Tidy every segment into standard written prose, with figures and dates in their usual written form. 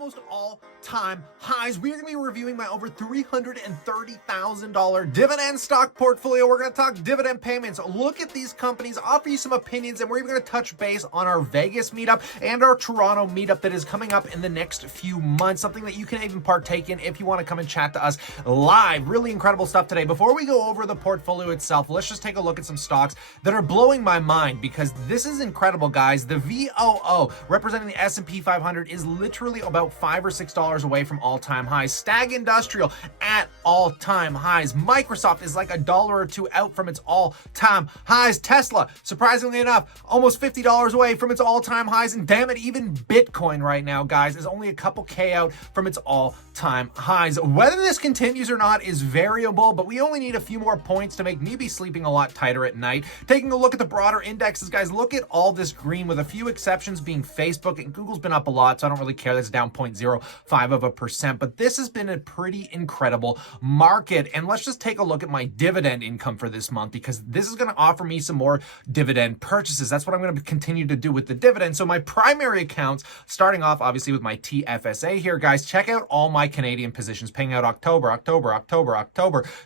almost all-time highs. We're going to be reviewing my over $330,000 dividend stock portfolio. We're going to talk dividend payments, look at these companies, offer you some opinions, and we're even going to touch base on our Vegas meetup and our Toronto meetup that is coming up in the next few months, something that you can even partake in if you want to come and chat to us live. Really incredible stuff today. Before we go over the portfolio itself, let's just take a look at some stocks that are blowing my mind because this is incredible, guys. The VOO, representing the S&P 500, is literally about $5 or $6 away from all-time highs. Stag Industrial at all-time highs. Microsoft is like $1 or $2 out from its all-time highs. Tesla, surprisingly enough, almost $50 away from its all-time highs. And damn it, even Bitcoin right now, guys, is only a couple K out from its all-time highs. Whether this continues or not is variable, but we only need a few more points to make me be sleeping a lot tighter at night. Taking a look at the broader indexes, guys, look at all this green, with a few exceptions being Facebook, and Google's been up a lot, so I don't really care. That's down 0.05%, but this has been a pretty incredible market. And let's just take a look at my dividend income for this month, because this is going to offer me some more dividend purchases. That's what I'm going to continue to do with the dividend. So my primary accounts, starting off obviously with my TFSA here, guys, check out all my Canadian positions paying out October.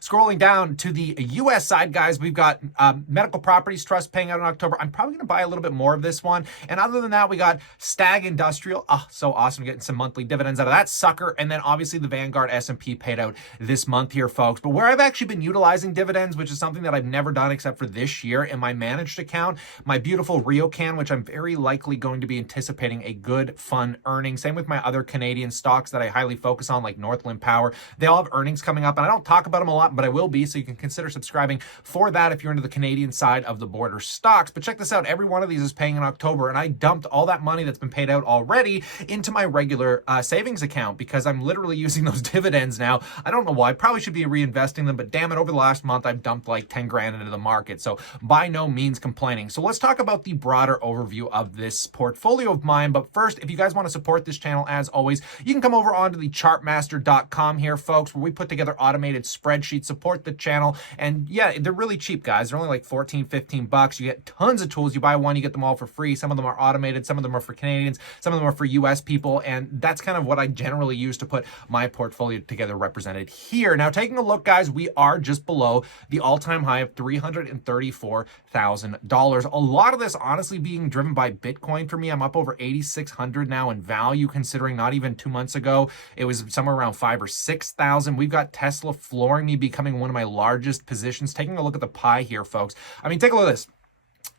Scrolling down to the US side, guys, we've got Medical Properties Trust paying out in October. I'm probably going to buy a little bit more of this one. And other than that, we got Stag Industrial. Oh, so awesome, getting some monthly dividends out of that sucker. And then obviously the Vanguard S&P paid out this month here, folks. But where I've actually been utilizing dividends, which is something that I've never done except for this year, in my managed account, my beautiful RioCan, which I'm very likely going to be anticipating a good, fun earning. Same with my other Canadian stocks that I highly focus on, like Northland Power. They all have earnings coming up, and I don't talk about them a lot, but I will be, so you can consider subscribing for that if you're into the Canadian side of the border stocks. But check this out. Every one of these is paying in October, and I dumped all that money that's been paid out already into my regular savings account because I'm literally using those dividends now. I don't know why. I probably should be reinvesting them, but damn it, over the last month, I've dumped like 10 grand into the market. So by no means complaining. So let's talk about the broader overview of this portfolio of mine. But first, if you guys want to support this channel, as always, you can come over onto the chartmaster.com here, folks, where we put together automated spreadsheets, support the channel. And yeah, they're really cheap, guys. They're only like 14, 15 bucks. You get tons of tools. You buy one, you get them all for free. Some of them are automated. Some of them are for Canadians. Some of them are for US people. And that's kind of what I generally use to put my portfolio together represented here. Now, taking a look, guys, we are just below the all-time high of $334,000. A lot of this honestly being driven by Bitcoin for me. I'm up over 8,600 now in value, considering not even 2 months ago it was somewhere around 5,000 or 6,000. We've got Tesla flooring me, becoming one of my largest positions. Taking a look at the pie here, folks. I mean, take a look at this.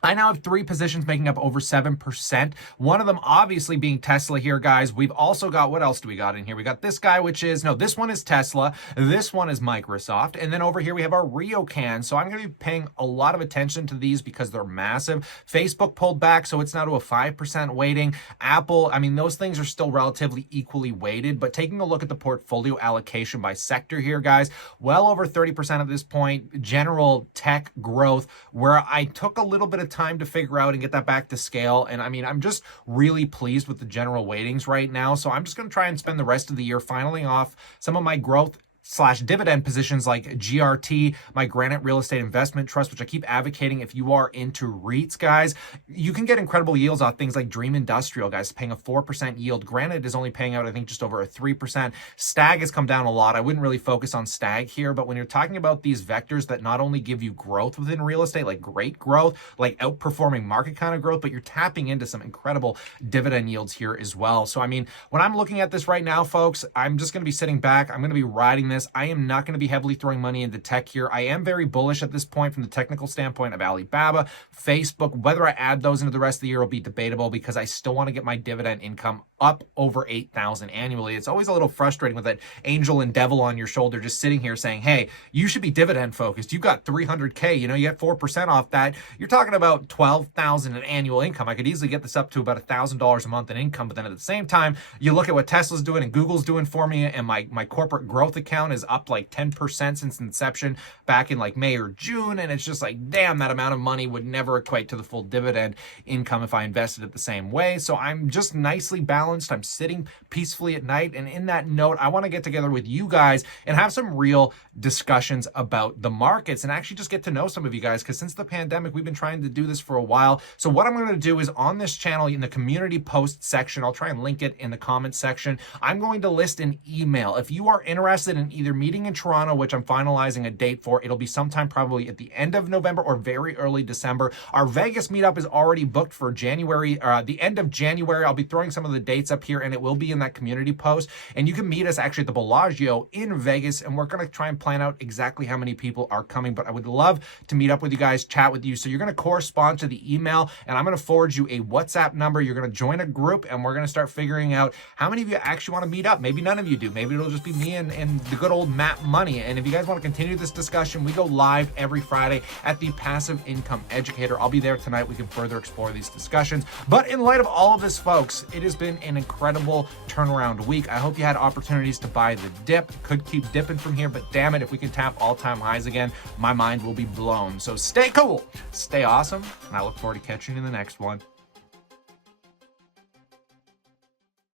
I now have 3 positions making up over 7%. One of them obviously being Tesla here, guys. We've also got, what else do we got in here? We got this guy, which is, no, this one is Tesla. This one is Microsoft. And then over here we have our RioCan. So I'm going to be paying a lot of attention to these because they're massive. Facebook pulled back, so it's now to a 5% weighting. Apple, I mean, those things are still relatively equally weighted. But taking a look at the portfolio allocation by sector here, guys, well over 30% at this point. General tech growth, where I took a little bit of time to figure out and get that back to scale. And I mean, I'm just really pleased with the general weightings right now. So I'm just going to try and spend the rest of the year filing off some of my growth / dividend positions like GRT, my Granite Real Estate Investment Trust, which I keep advocating. If you are into REITs, guys, you can get incredible yields off things like Dream Industrial, guys, paying a 4% yield. Granite is only paying out, I think, just over a 3%. Stag has come down a lot. I wouldn't really focus on Stag here, but when you're talking about these vectors that not only give you growth within real estate, like great growth, like outperforming market kind of growth, but you're tapping into some incredible dividend yields here as well. So, I mean, when I'm looking at this right now, folks, I'm just going to be sitting back. I'm going to be riding this. I am not going to be heavily throwing money into tech here. I am very bullish at this point from the technical standpoint of Alibaba, Facebook. Whether I add those into the rest of the year will be debatable because I still want to get my dividend income up over 8,000 annually. It's always a little frustrating with that angel and devil on your shoulder just sitting here saying, hey, you should be dividend focused. You've got 300K, you know, you get 4% off that. You're talking about 12,000 in annual income. I could easily get this up to about $1,000 a month in income. But then at the same time, you look at what Tesla's doing and Google's doing for me and my corporate growth account. account is up like 10% since inception back in like May or June. And it's just like, damn, that amount of money would never equate to the full dividend income if I invested it the same way. So I'm just nicely balanced. I'm sitting peacefully at night. And in that note, I want to get together with you guys and have some real discussions about the markets and actually just get to know some of you guys, because since the pandemic, we've been trying to do this for a while. So what I'm going to do is on this channel in the community post section, I'll try and link it in the comment section, I'm going to list an email. If you are interested in either meeting in Toronto, which I'm finalizing a date for, it'll be sometime probably at the end of November or very early December. Our Vegas meetup is already booked for January, the end of January. I'll be throwing some of the dates up here and it will be in that community post. And you can meet us actually at the Bellagio in Vegas, and we're going to try and plan out exactly how many people are coming. But I would love to meet up with you guys, chat with you. So you're going to correspond to the email, and I'm going to forward you a WhatsApp number. You're going to join a group, and we're going to start figuring out how many of you actually want to meet up. Maybe none of you do. Maybe it'll just be me and the good old Matt Money. And if you guys want to continue this discussion, we go live every Friday at the Passive Income Educator. I'll be there tonight. We can further explore these discussions. But in light of all of this, folks, it has been an incredible turnaround week. I hope you had opportunities to buy the dip. Could keep dipping from here, but damn it, if we can tap all-time highs again, my mind will be blown. So stay cool, stay awesome, and I look forward to catching you in the next one.